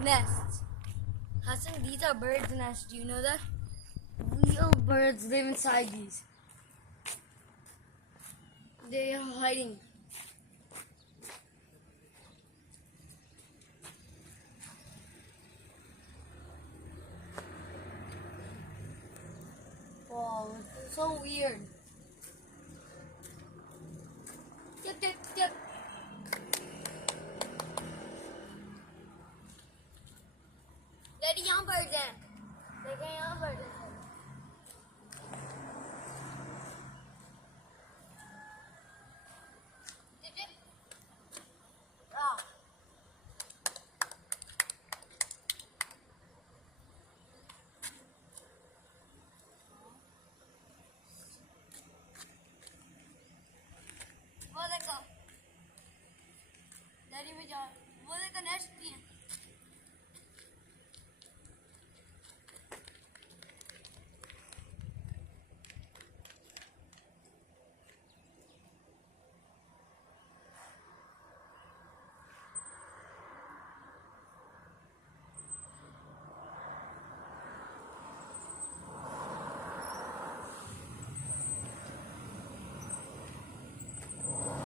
nests. Hassan, these are birds' nests. Do you know that? Real birds live inside these. They are hiding. Wow, it's so weird. Tip, tip, tip. Let the young birds in. Let the young birds in.